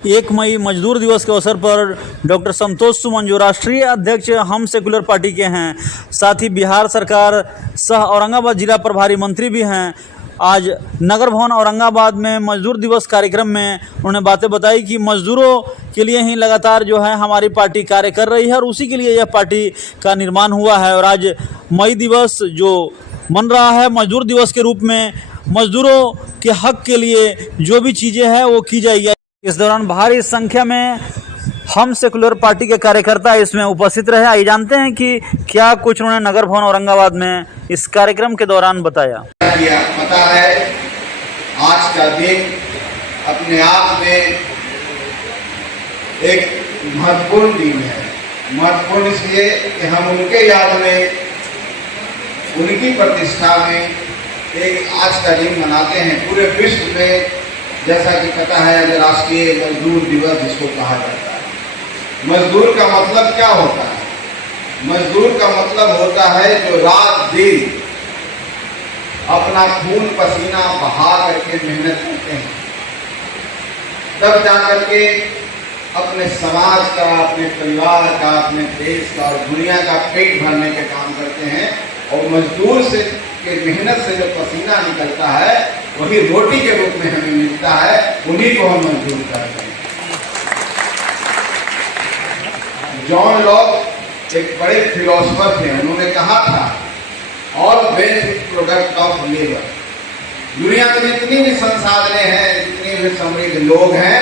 1 मई मजदूर दिवस के अवसर पर डॉक्टर संतोष सुमन जो राष्ट्रीय अध्यक्ष हम सेकुलर पार्टी के हैं, साथ ही बिहार सरकार सह औरंगाबाद जिला प्रभारी मंत्री भी हैं, आज नगर भवन औरंगाबाद में मजदूर दिवस कार्यक्रम में उन्होंने बातें बताई कि मजदूरों के लिए ही लगातार जो है हमारी पार्टी कार्य कर रही है और उसी के लिए यह पार्टी का निर्माण हुआ है। और आज मई दिवस जो मन रहा है मजदूर दिवस के रूप में, मजदूरों के हक के लिए जो भी चीज़ें हैं वो की जाएगी। इस दौरान भारी संख्या में हम सेकुलर पार्टी के कार्यकर्ता इसमें उपस्थित रहे। आइए जानते हैं कि क्या कुछ उन्होंने नगर भवन औरंगाबाद में इस कार्यक्रम के दौरान बताया। पता है आज का दिन अपने आप में एक महत्वपूर्ण दिन है। महत्वपूर्ण इसलिए कि हम उनके याद में, उनकी प्रतिष्ठा में एक आज का दिन मनाते हैं। पूरे विश्व में जैसा कि पता है अंतर्राष्ट्रीय मजदूर दिवस जिसको कहा जाता है। मजदूर का मतलब क्या होता है? मजदूर का मतलब होता है जो रात दिन अपना खून पसीना बहा करके मेहनत करते हैं, तब जाकर के अपने समाज का, अपने परिवार का, अपने देश का और दुनिया का पेट भरने के काम करते हैं। और मजदूर से के मेहनत से जो पसीना निकलता है वही रोटी के रूप में हमें मिलता है, उन्हीं को हम मजदूर कहते हैं। जॉन लॉक एक बड़े फिलोसोफर थे, उन्होंने कहा था all wealth is product of labour. दुनिया में जितनी भी संसाधनें हैं, जितने भी समृद्ध लोग हैं,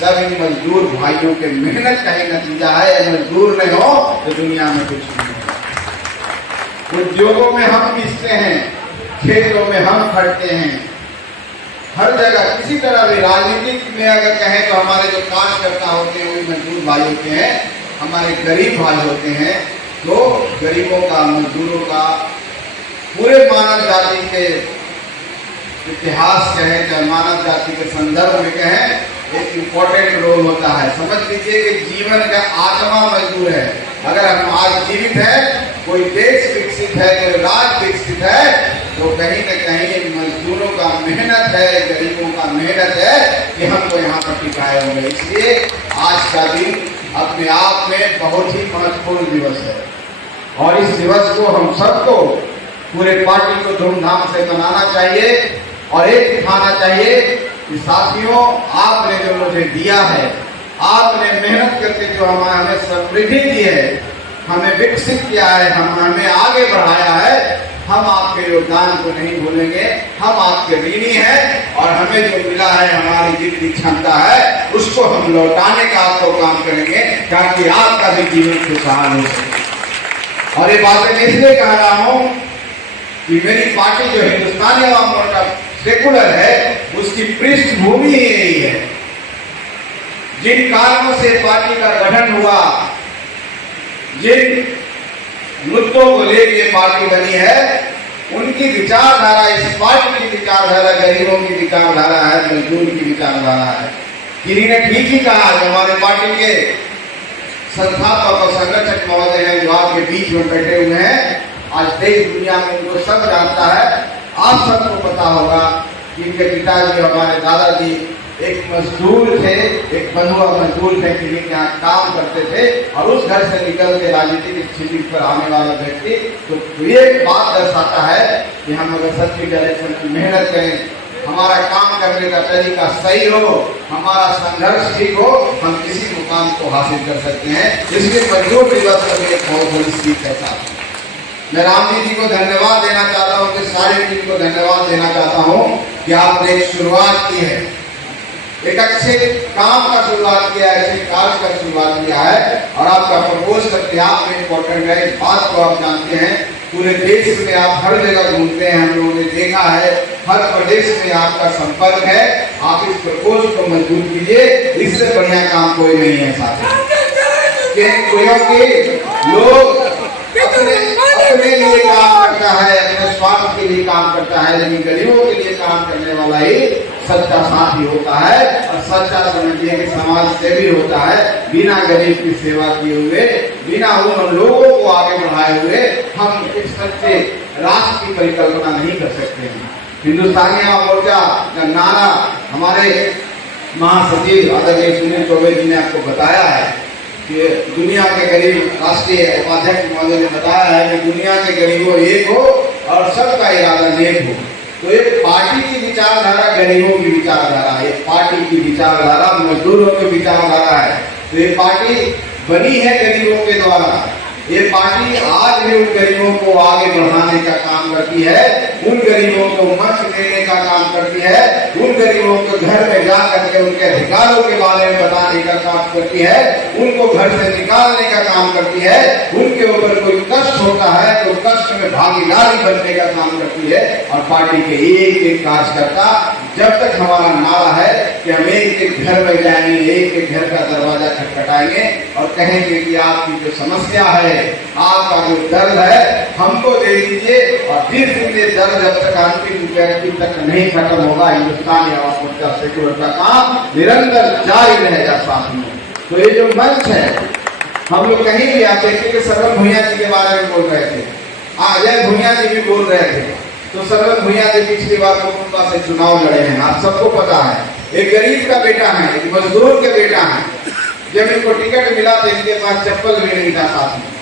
सब इन मजदूर भाइयों के मेहनत का ही नतीजा है। मजदूर नहीं हो तो दुनिया में कुछ नहीं है। उद्योगों में हम पिसते हैं, खेतों में हम खटते हैं, हर जगह किसी तरह भी। राजनीतिक में अगर कहें तो हमारे जो कार्यकर्ता होते हैं वो मजदूर भाई होते हैं, हमारे गरीब भाई होते हैं। तो गरीबों का, मजदूरों का, पूरे मानव जाति के इतिहास कहें चाहे मानव जाति के संदर्भ में कहें, एक इम्पोर्टेंट रोल होता है। समझ लीजिए कि जीवन का आत्मा मजदूर है। अगर हम आज जीवित है, कोई देश विकसित है, कोई राज्य विकसित है, तो कहीं न कहीं मजदूरों का मेहनत है, गरीबों का मेहनत है कि हमको यहाँ पर टिकाए होंगे। इसलिए आज का दिन अपने आप में बहुत ही महत्वपूर्ण दिवस है और इस दिवस को हम सबको, पूरे पार्टी को धूमधाम से मनाना चाहिए और एक दिखाना चाहिए कि साथियों, आपने जो मुझे दिया है, आपने मेहनत करके जो हमें समृद्धि दी है, हमें विकसित किया है, हमें आगे बढ़ाया है, हम आपके योगदान को नहीं भूलेंगे। हम आपके ऋणी हैं और हमें जो मिला है, हमारी जितनी क्षमता है, उसको हम लौटाने का आपको काम करेंगे ताकि आपका भी जीवन खुशहाल हो सके। और ये बातें मैं इसलिए कह रहा हूँ कि मेरी पार्टी जो हिंदुस्तानी अवाम मोर्चा सेकुलर है, उसकी पृष्ठभूमि यही है। जिन कारणों से पार्टी का गठन हुआ, जिन मुद्दों को लेकर पार्टी बनी है, उनकी विचारधारा, इस पार्टी की विचारधारा गरीबों की विचारधारा है, मजदूर की विचारधारा है। किन्हीं ने ठीक ही कहा, जो हमारे पार्टी के संस्थापक और संगठक महोदय हैं जो आपके बीच में बैठे हुए हैं, आज देश दुनिया में उनको सब जानता है। आप सबको पता होगा कि इनके पिताजी, हमारे दादाजी एक मजदूर थे, एक बंधुआ मजदूर थे, जिनके यहाँ काम करते थे और उस घर से निकल के राजनीतिक स्थिति पर आने वाला व्यक्ति। तो ये बात दर्शाता है कि हम अगर सच्ची डायरेक्शन में मेहनत करें, हमारा काम करने का तरीका सही हो, हमारा संघर्ष ठीक हो, हम किसी मुकाम को हासिल कर सकते हैं। इसलिए मजदूर दिवस पर एक बहुत बड़ी सीख है। साथ मैं रामजी जी को धन्यवाद देना चाहता हूँ, कि सारी टीम को धन्यवाद देना चाहता हूँ कि आपने एक शुरुआत की है, एक अच्छे काम का शुरुआत किया है, अच्छे कार्य का शुरुआत किया है और आपका प्रपोज करते आप में इम्पोर्टेंट है। इस बात को आप जानते हैं, पूरे देश में आप हर जगह घूमते हैं, हम लोगों ने देखा है, हर प्रदेश में आपका संपर्क है। आप इस प्रपोज को मंजूर कीजिए, इससे बढ़िया काम कोई नहीं है। साथ लोग अपने लिए काम करता है, अपने स्वार्थ के लिए काम करता है, लेकिन गरीबों के लिए काम करने वाला ही सच्चा साथी होता है और सच्चा समझिए कि समाज सेवी होता है। बिना गरीब की सेवा किए हुए, बिना उन लोगों को आगे बढ़ाए हुए हम एक सच्चे राष्ट्र की परिकल्पना नहीं कर सकते हैं। हिंदुस्तानी अवाम मोर्चा का नारा हमारे महासचिव आदरणीय सुनील चौबे जी ने आपको बताया है कि दुनिया के गरीब, राष्ट्रीय उपाध्यक्ष महोदय ने बताया है कि दुनिया के गरीबों एक हो और सबका इरादा नेक हो। तो एक पार्टी की विचारधारा गरीबों की विचारधारा, एक पार्टी की विचारधारा मजदूरों की विचारधारा है। तो ये पार्टी बनी है गरीबों के द्वारा। ये पार्टी आज भी उन गरीबों को आगे बढ़ाने का काम करती है, उन गरीबों को मंच देने का काम करती है, उन गरीबों को घर में जा करके उनके अधिकारों के बारे में बताने का काम करती है, उनको घर से निकालने का काम करती है, उनके ऊपर कोई कष्ट होता है तो कष्ट में भागीदारी बनने का काम करती है। और पार्टी के एक एक कार्यकर्ता, जब तक हमारा नारा है कि हम एक एक घर में जाएंगे, एक एक घर का दरवाजा खटखटाएंगे और कहेंगे कि आपकी जो समस्या है, आपका जो दर्द है, हमको दे दीजिए। और जिस दिन ये दर्द जब तक अंतिम व्यक्ति तक नहीं खत्म होगा, हिंदुस्तानी आवाम मोर्चा सेक्युलर का काम निरंतर जारी रहेगा। साथियों, तो ये जो मंच है, हम लोग कहीं भी आप देखिए कि सरवन भुइयां जी के बारे में बोल रहे थे, अजय भुइयां जी भी बोल रहे थे। तो सरवन भुइयां जी पिछली बार कोलकाता से चुनाव लड़े हैं, आप सबको पता है। एक गरीब का बेटा है, एक मजदूर के बेटा है। जब इनको टिकट मिला तो इनके पास चप्पल भी नहीं था साथ में।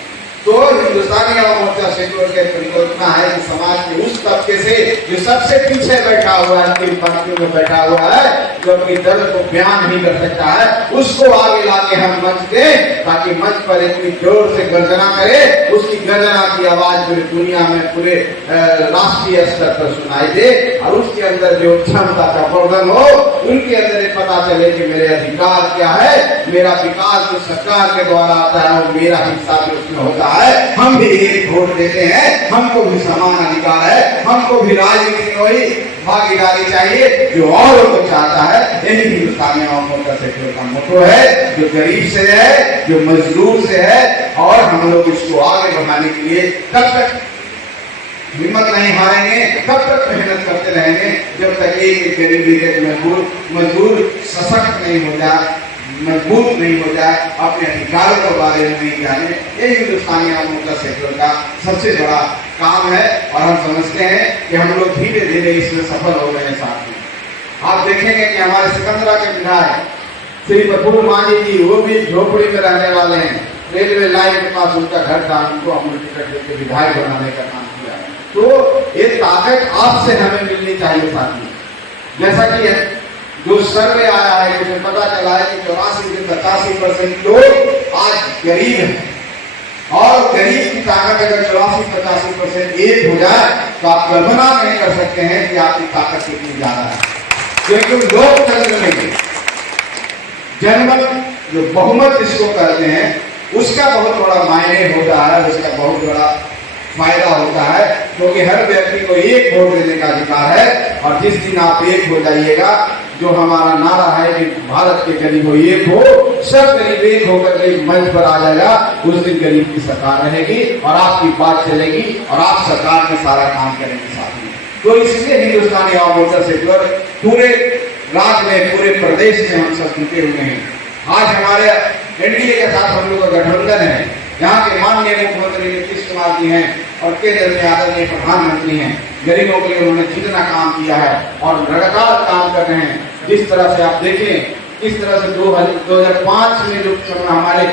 तो हिंदुस्तानी आवाम मोर्चा सेक्युलर की परिकल्पना है कि समाज के उस तबके से जो सबसे पीछे बैठा हुआ है, अंतिम पंक्तियों में बैठा हुआ है, जो अपनी दर्द को बयान नहीं कर सकता है, उसको आगे लाके हम मंच दें, ताकि मंच पर इतनी जोर से गर्जना करे, उसकी गर्जना की आवाज पूरी दुनिया में, पूरे राष्ट्रीय स्तर पर सुनाई दे। और उसके अंदर जो क्षमता का प्रवर्धन हो, उनके अंदर ये पता चले कि मेरे अधिकार क्या है, मेरा विकास जो सरकार के द्वारा आता है वो मेरा हिस्सा भी उसमें होता है। हम भी एक वोट देते हैं, हमको भी समान अधिकार है, हमको भी राजनीति में वही भागीदारी चाहिए जो औरों को चाहता है। यही हिंदुस्तानी आवाम मोर्चा सेक्युलर का मोटो है, जो गरीब से है, जो मजदूर से है। और हम लोग इसको आगे बढ़ाने के लिए तब तक हिम्मत नहीं हारेंगे, तब तक मेहनत करते रहेंगे, जब तक एक गरीब मजदूर सशक्त नहीं हो जाए, मजबूत नहीं हो जाए, अपने अधिकारों के बारे में नहीं जाने। ये हिंदुस्तानी आवाम मोर्चा सेक्युलर का सबसे बड़ा काम है। और हम समझते हैं कि हम लोग धीरे धीरे इसमें सफल हो रहे हैं। साथ में आप देखेंगे कि हमारे सिकंदरा के विधायक श्री प्रफुल्ल मांझी जी, वो भी झोपड़ी में रहने वाले हैं, रेलवे लाइन के पास उनका घर था, उनको हमने टिकट देकर विधायक बनाने का काम किया। तो ये ताकत आपसे हमें मिलनी चाहिए साथी। जैसा कि जो सर्वे आया है, जिसमें पता चला है कि 84 से 85% लोग आज गरीब हैं। और गरीब की ताकत अगर 84-85% एक हो जाए तो आप कल्पना नहीं कर सकते हैं कि आपकी ताकत कितनी ज्यादा है। क्योंकि लोकतंत्र में जनमत, जो बहुमत जिसको कहते हैं, उसका बहुत बड़ा मायने होता है, उसका बहुत बड़ा फायदा होता है। क्योंकि हर व्यक्ति को एक वोट देने का अधिकार है। और जिस दिन आप एक हो जाइएगा, जो हमारा नारा है कि भारत के गरीब एक हो, सब गरीब एक होकर के मंच पर आ जाएगा, उस दिन गरीब की सरकार रहेगी और आपकी बात चलेगी और आप सरकार में सारा काम करेंगे साथ में। तो इसलिए हिंदुस्तानी आवाम मोर्चा सेक्युलर पूरे राज्य में, पूरे प्रदेश में हम सब जुटे हुए हैं। आज हमारे एनडीए के साथ हम लोग का गठबंधन है। यहाँ के माननीय मुख्यमंत्री नीतीश कुमार जी हैं और केंद्र में आदरणीय प्रधानमंत्री हैं। गरीबों के लिए उन्होंने जितना काम किया है और लगातार काम कर रहे हैं। जिस तरह से आप देखें, किस तरह से 2005 में जो हमारे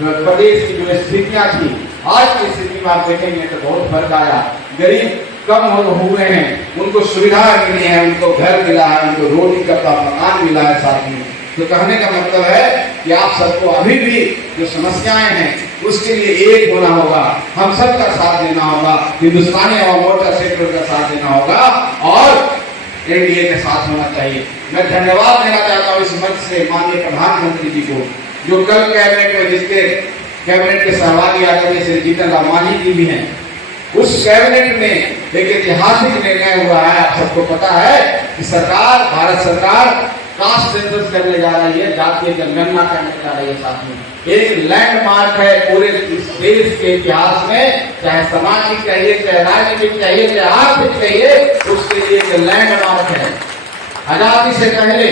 प्रदेश की जो स्थितियां थी, आज की स्थिति में आप देखेंगे तो बहुत फर्क आया। गरीब कम हुए हैं, उनको सुविधा मिली है, उनको घर मिला है, उनको रोटी कपड़ा मकान मिला है साथ में। तो कहने का मतलब है कि आप सबको अभी भी जो समस्याएं हैं उसके लिए एक होना होगा, हम सब का साथ देना होगा, हिंदुस्तानी आवाम मोर्चा सेक्युलर का साथ देना होगा और एनडीए के साथ होना चाहिए। मैं धन्यवाद देना चाहता हूँ इस मंच से माननीय प्रधानमंत्री जी को, जो कल कैबिनेट में, जिसके कैबिनेट के सहभागी आदरणीय श्री जीतन राम मांझी जी भी हैं, उस कैबिनेट में एक ऐतिहासिक निर्णय हुआ है। आप सबको पता है कि सरकार, भारत सरकार कास्ट सेंसस करने जा रही है, जातीय जनगणना करने जा रही है। साथ में एक लैंडमार्क है पूरे इस देश के इतिहास में, चाहे सामाजिक कहिए, चाहे राजनीतिक कहिए, चाहे आर्थिक कहिए, उसके लिए एक लैंडमार्क है। आजादी से पहले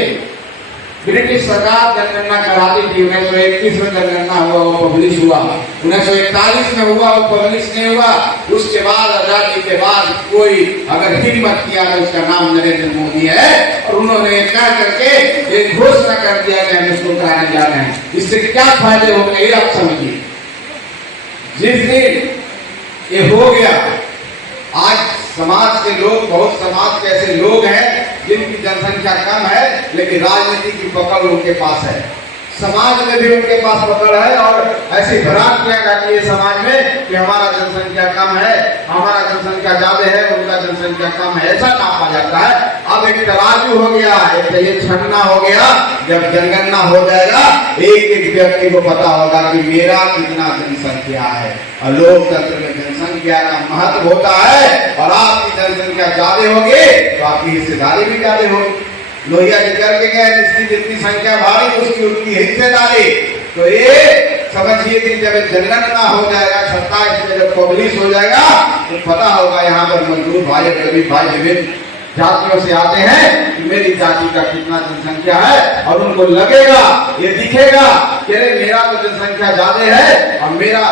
ब्रिटिश सरकार जनगणना कराती थी। 1921 में जनगणना हुआ, वो पब्लिश हुआ। 1941 में हुआ, वो पब्लिश नहीं हुआ। उसके बाद आजादी के बाद कोई अगर हिम्मत किया तो उसका नाम नरेंद्र मोदी है, और उन्होंने क्या करके एक घोषणा कर दिया कि हम इसको कराने जा रहे हैं। इससे क्या फायदे हो गए आप समझिए। जिस दिन ये हो गया, आज समाज के लोग, बहुत समाज के ऐसे लोग हैं जिनकी जनसंख्या कम है लेकिन राजनीति की पकड़ उनके पास है, समाज में भी उनके पास पकड़ है, और ऐसी भ्रांतियां गाती है समाज में कि हमारा जनसंख्या कम है, हमारा जनसंख्या ज्यादा है, उनका जनसंख्या कम है, ऐसा नापा जाता है। अब एक तराजू हो गया, एक ये छन्ना हो गया। जब जनगणना हो जाएगा, एक एक व्यक्ति को पता होगा कि मेरा कितना जनसंख्या है, और लोकतंत्र में जनसंख्या का महत्व होता है। और आपकी जनसंख्या ज्यादा होगी तो आपकी हिस्सेदारी भी ज्यादा होगी। लोहिया जी करके गए, जिसकी जितनी संख्या भारी उसकी उतनी हिस्सेदारी। तो ये समझिए कि जब जनगणना हो जाएगा 27 में, जब पब्लिश हो जाएगा, तो पता होगा यहाँ पर मजदूर भाई, गरीब भाई विभिन्न जातियों से आते हैं कि मेरी जाति का कितना जनसंख्या है, और उनको लगेगा, ये दिखेगा कि मेरा तो जनसंख्या ज्यादा है और मेरा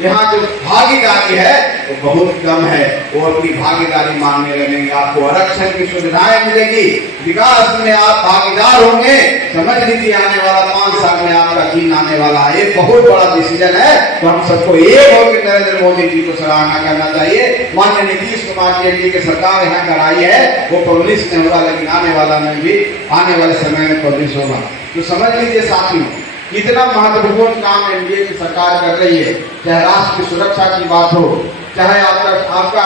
यहाँ जो भागीदारी है वो बहुत कम है। वो अपनी भागीदारी मांगने लगेंगे, आपको आरक्षण की सुविधाएं मिलेगी, विकास में आप भागीदार होंगे। समझ लीजिए आने वाला 5 साल में आपका दिन आने वाला है। एक बहुत बड़ा डिसीजन है, तो हम सबको एक होकर नरेंद्र मोदी जी को सराहना करना चाहिए। माननीय नीतीश कुमार जी एनडीए की सरकार यहाँ कराई है, वो पब्लिश नहीं होगा, लेकिन आने वाले समय में पब्लिश होगा। तो समझ लीजिए साथियों, कितना महत्वपूर्ण काम एनडीए की सरकार कर रही है। चाहे राष्ट्र की सुरक्षा की बात हो, चाहे आपका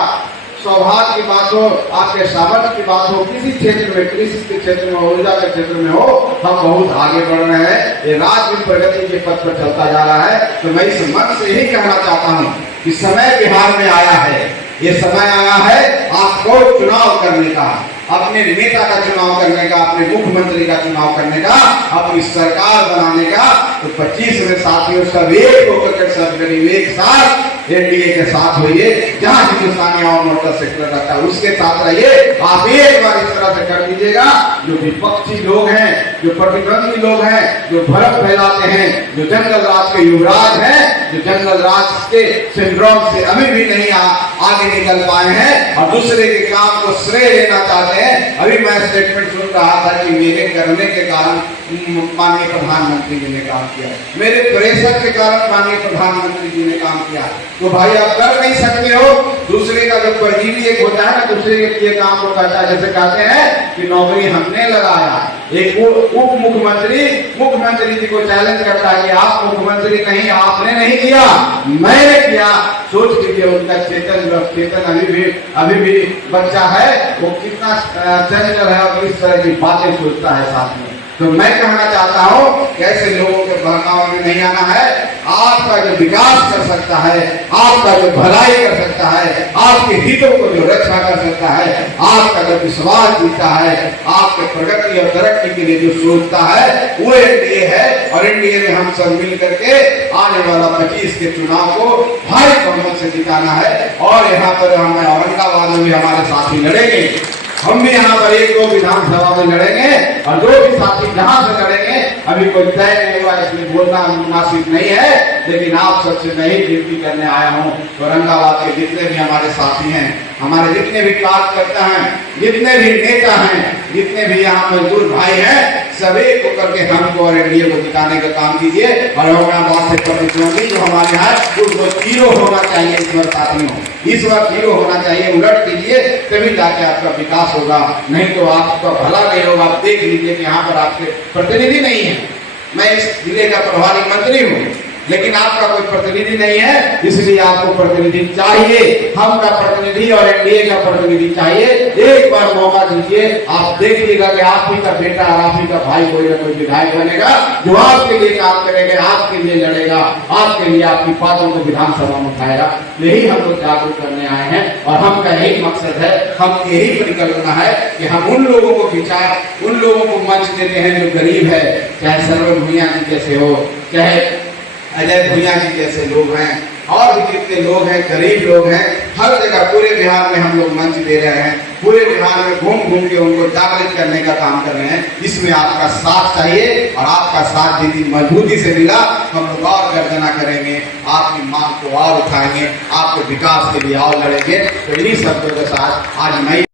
सौभाग्य की बात हो, आपके सामर्थ्य की बात हो, किसी क्षेत्र में, कृषि के क्षेत्र में, ऊर्जा के क्षेत्र में हो, हम बहुत आगे बढ़ रहे हैं। ये राज्य भी प्रगति के पथ पर चलता जा रहा है। तो मैं इस मंच से यही कहना चाहता हूँ कि समय बिहार में आया है, ये समय आया है आपको चुनाव करने का, अपने नेता का चुनाव करने का, अपने मुख्यमंत्री का चुनाव करने का, अपनी सरकार बनाने का। तो 25 में साथियों सब एक होकर सब गरीब एक साथ एनडीए के साथ होइए। जहां हिंदुस्तानी आवाम मोर्चा सेक्टर रखता है उसके साथ रहिए। आप एक बार इस तरह से कर दीजिएगा, जो विपक्षी लोग हैं, जो प्रतिद्वंदी लोग हैं, जो भ्रम फैलाते हैं, जो जंगल राज के युवराज हैं, जो जंगल राज के सिंड्रोम से अभी भी नहीं आगे निकल पाए हैं और दूसरे के काम को श्रेय लेना चाहते हैं। अभी मैं स्टेटमेंट सुन रहा था कि मेरे करने के कारण माननीय प्रधानमंत्री जी ने काम किया, मेरे प्रेशर के कारण माननीय प्रधानमंत्री जी ने काम किया। तो भाई आप कर नहीं सकते हो। दूसरे का जो परजीवी एक होता है ना, दूसरे के काम को करता है। जैसे कहते हैं कि नौकरी हमने लगाया, एक उप मुख्यमंत्री जी को चैलेंज करता है कि आप मुख्यमंत्री नहीं, आपने नहीं किया, मैंने किया। सोच लीजिए उनका चेतन अभी भी बच्चा है, वो कितना चंचल है और किस तरह की बातें सोचता है साथ में। तो मैं कहना चाहता हूँ कि ऐसे लोगों के बहकावे में नहीं आना है। आपका जो विकास कर सकता है, आपका जो भलाई कर सकता है, आपके हितों को जो रक्षा कर सकता है, आपका जो विश्वास जीता है, आपके प्रगति और तरक्की के लिए जो सोचता है, वो एनडीए है। और एनडीए में हम सब मिल करके आने वाला 25 के चुनाव को भारी बहुमत से जिताना है। और यहाँ पर हमें औरंगाबाद में भी हमारे साथी लड़ेंगे, हम भी यहाँ पर 1-2 विधानसभा में लड़ेंगे, और जो भी साथी जहां से लड़ेंगे अभी कोई तय नहीं हुआ, इसलिए बोलना मुनासिब नहीं है। लेकिन आप सबसे मैं ही विनती करने आया हूँ, औरंगाबाद के जितने भी हमारे साथी हैं, हमारे जितने भी कार्यकर्ता हैं, जितने भी नेता हैं, जितने भी यहाँ मजदूर भाई हैं, सभी को करके हमको और एनडीए को जिताने का काम कीजिए। और औरंगाबाद से प्रतिद्वंदी जो हमारे यहाँ उसको 0 होना चाहिए इस बार साथियों, इस बार 0 होना चाहिए। उलट कीजिए, तभी जाके आपका विकास होगा, नहीं तो आपका भला नहीं होगा। आप देख लीजिए कि यहाँ पर आपके प्रतिनिधि नहीं है। मैं इस जिले का प्रभारी मंत्री हूँ, लेकिन आपका कोई प्रतिनिधि नहीं है, इसलिए आपको प्रतिनिधि चाहिए। हम का प्रतिनिधि और एनडीए का प्रतिनिधि चाहिए। एक बार मौका दीजिए, आप देखिएगा कि आप ही का बेटा और आप ही का भाई कोई ना कोई विधायक बनेगा, जो आपके लिए काम करेगा, आपके लिए लड़ेगा, आपके लिए आपकी बातों को विधानसभा में उठाएगा। यही हम लोग जागरूक करने आए हैं, और हम का यही मकसद है, हम यही परिकल्पना है कि हम उन लोगों को विचार, उन लोगों को मंच देते हैं जो गरीब है, चाहे सर्वभूमिया जी जैसे हो, चाहे अजय भूया जी जैसे लोग हैं, और भी जितने लोग हैं, गरीब लोग हैं, हर जगह पूरे बिहार में हम लोग मंच दे रहे हैं, पूरे बिहार में घूम घूम के उनको जागृत करने का काम कर रहे हैं। इसमें आपका साथ चाहिए और आपका साथ जितनी मजबूती से मिला हम लोग और गर्जना करेंगे, आपकी मांग को और उठाएंगे, आपके विकास के लिए और लड़ेंगे। तो इन्हीं शब्दों के साथ आज मैं